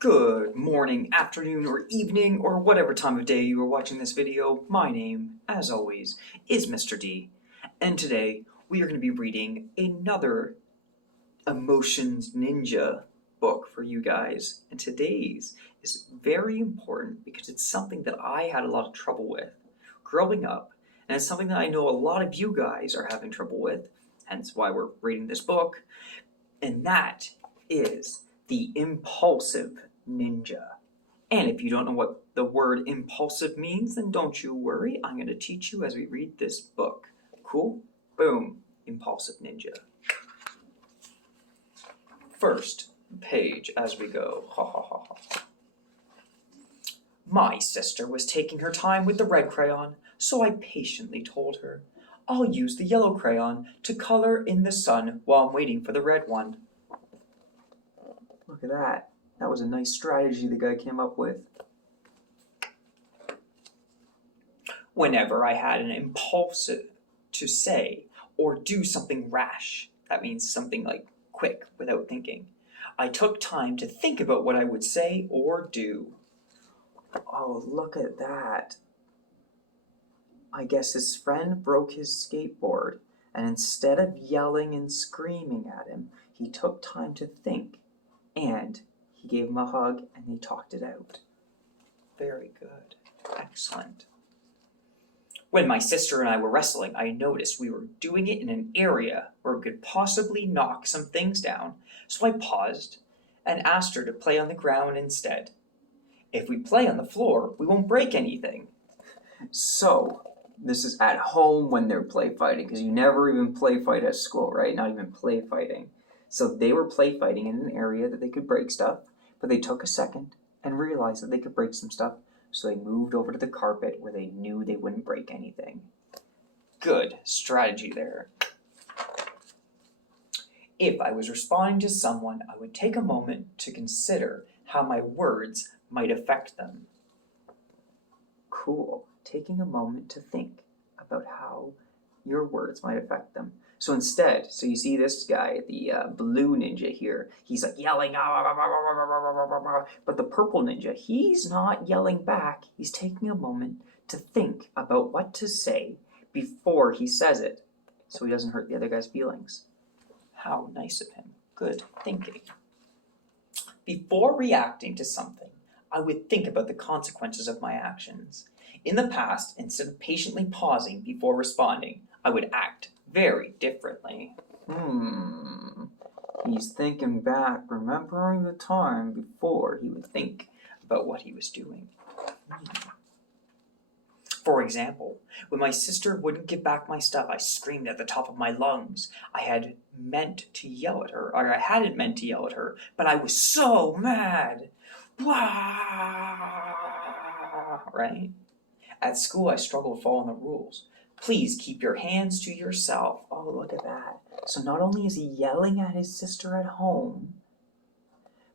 Good morning, afternoon, or evening, or whatever time of day you are watching this video. My name, as always, is Mr. D, and today we are going to be reading another Emotions Ninja book for you guys. And today's is very important because it's something that I had a lot of trouble with growing up, and it's something that I know a lot of you guys are having trouble with, hence why we're reading this book, and that is the Impulsive Ninja. And if you don't know what the word impulsive means, then don't you worry. I'm going to teach you as we read this book. Cool? Boom. Impulsive Ninja. First page as we go. Ha ha ha ha. My sister was taking her time with the red crayon, so I patiently told her, I'll use the yellow crayon to color in the sun while I'm waiting for the red one. Look at that. That was a nice strategy the guy came up with. Whenever I had an impulsive to say or do something rash, that means something like quick without thinking, I took time to think about what I would say or do. Oh, look at that. I guess his friend broke his skateboard, and instead of yelling and screaming at him, he took time to think, and he gave him a hug, and they talked it out. Very good. Excellent. When my sister and I were wrestling, I noticed we were doing it in an area where we could possibly knock some things down, so I paused and asked her to play on the ground instead. If we play on the floor, we won't break anything. So, this is at home when they're play fighting, because you never even play fight at school, right? Not even play fighting. So they were play fighting in an area that they could break stuff, but they took a second and realized that they could break some stuff, so they moved over to the carpet where they knew they wouldn't break anything. Good strategy there. If I was responding to someone, I would take a moment to consider how my words might affect them. Cool. Taking a moment to think about how your words might affect them. So instead, so you see this guy, the blue ninja here, he's like yelling, but the purple ninja, he's not yelling back. He's taking a moment to think about what to say before he says it, so he doesn't hurt the other guy's feelings. How nice of him. Good thinking. Before reacting to something, I would think about the consequences of my actions. In the past, instead of patiently pausing before responding, I would act very differently. He's thinking back, remembering the time before he would think about what he was doing. For example, when my sister wouldn't give back my stuff, I screamed at the top of my lungs. I hadn't meant to yell at her, but I was so mad. Right? At school, I struggled following the rules. Please keep your hands to yourself. Oh, look at that. So not only is he yelling at his sister at home,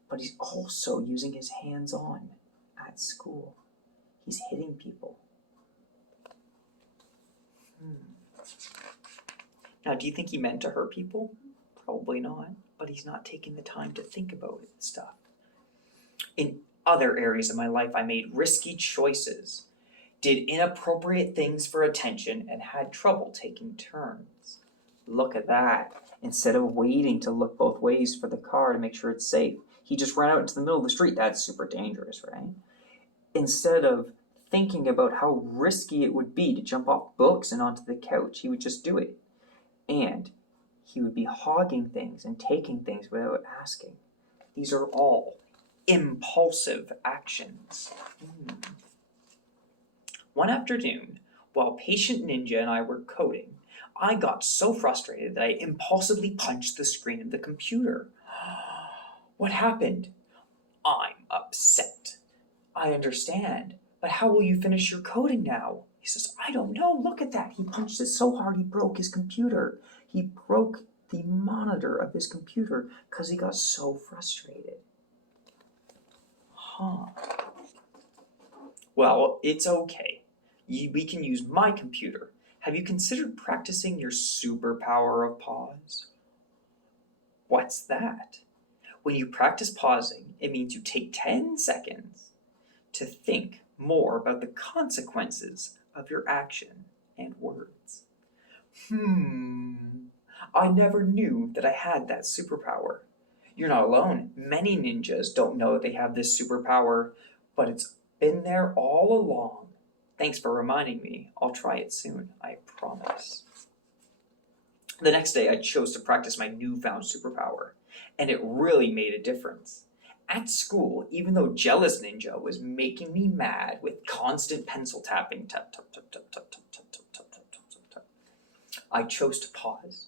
but he's also using his hands on at school. He's hitting people. Now, do you think he meant to hurt people? Probably not, but he's not taking the time to think about it and stuff. In other areas of my life, I made risky choices, did inappropriate things for attention, and had trouble taking turns. Look at that. Instead of waiting to look both ways for the car to make sure it's safe, he just ran out into the middle of the street. That's super dangerous, right? Instead of thinking about how risky it would be to jump off books and onto the couch, he would just do it. And he would be hogging things and taking things without asking. These are all impulsive actions. One afternoon, while Patient Ninja and I were coding, I got so frustrated that I impulsively punched the screen of the computer. What happened? I'm upset. I understand, but how will you finish your coding now? He says, I don't know, look at that. He punched it so hard he broke his computer. He broke the monitor of his computer because he got so frustrated. Well, it's okay. We can use my computer. Have you considered practicing your superpower of pause? What's that? When you practice pausing, it means you take 10 seconds to think more about the consequences of your action and words. I never knew that I had that superpower. You're not alone. Many ninjas don't know they have this superpower, but it's been there all along. Thanks for reminding me. I'll try it soon, I promise. The next day, I chose to practice my newfound superpower, and it really made a difference. At school, even though Jealous Ninja was making me mad with constant pencil tapping, tap, tap, tap, tap, tap, tap, tap, tap, tap, tap, tap, tap, tap, I chose to pause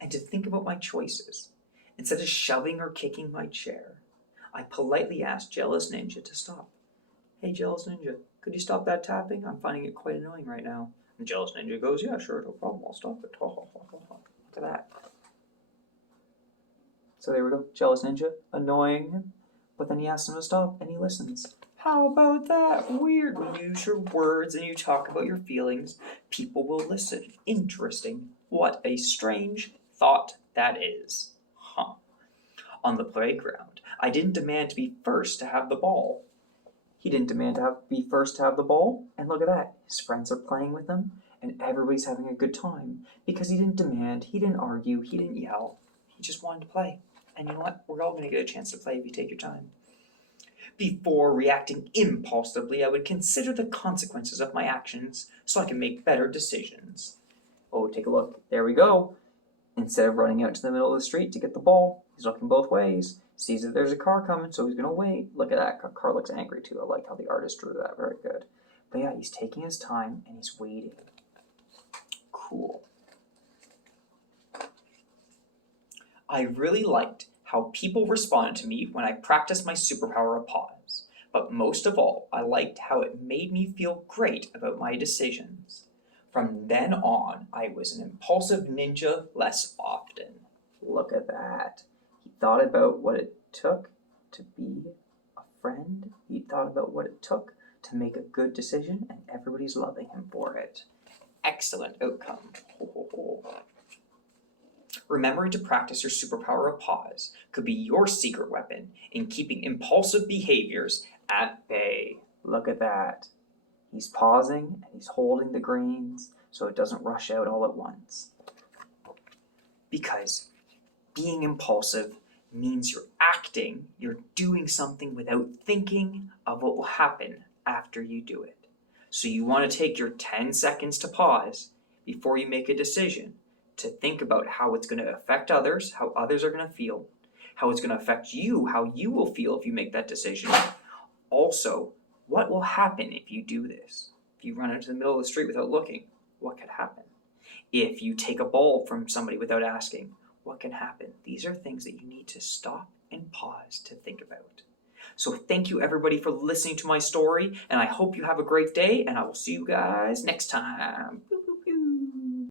and to think about my choices. Instead of shoving or kicking my chair, I politely asked Jealous Ninja to stop. Hey, Jealous Ninja, could you stop that tapping? I'm finding it quite annoying right now. And Jealous Ninja goes, yeah, sure, no problem, I'll stop it. Look at that. So there we go, Jealous Ninja, annoying him, but then he asks him to stop, and he listens. How about that? Weird. When you use your words and you talk about your feelings, people will listen. Interesting. What a strange thought that is. On the playground, I didn't demand to be first to have the ball. He didn't demand to be first to have the ball, and look at that. His friends are playing with him, and everybody's having a good time because he didn't demand, he didn't argue, he didn't yell. He just wanted to play. And you know what? We're all going to get a chance to play if you take your time. Before reacting impulsively, I would consider the consequences of my actions so I can make better decisions. Oh, take a look. There we go. Instead of running out to the middle of the street to get the ball, he's looking both ways. Sees that there's a car coming, so he's going to wait. Look at that. Car looks angry too. I like how the artist drew that. Very good. But yeah, he's taking his time and he's waiting. Cool. I really liked how people responded to me when I practiced my superpower of pause. But most of all, I liked how it made me feel great about my decisions. From then on, I was an impulsive ninja less often. Look at that. He thought about what it took to be a friend. He thought about what it took to make a good decision, and everybody's loving him for it. Excellent outcome. Remembering to practice your superpower of pause could be your secret weapon in keeping impulsive behaviors at bay. Look at that. He's pausing and he's holding the grains so it doesn't rush out all at once. Because being impulsive means you're acting, you're doing something without thinking of what will happen after you do it. So you want to take your 10 seconds to pause before you make a decision to think about how it's going to affect others, how others are going to feel, how it's going to affect you, how you will feel if you make that decision. Also, what will happen if you do this? If you run into the middle of the street without looking, what could happen? If you take a ball from somebody without asking, what can happen? These are things that you need to stop and pause to think about. So thank you everybody for listening to my story, and I hope you have a great day, and I will see you guys next time.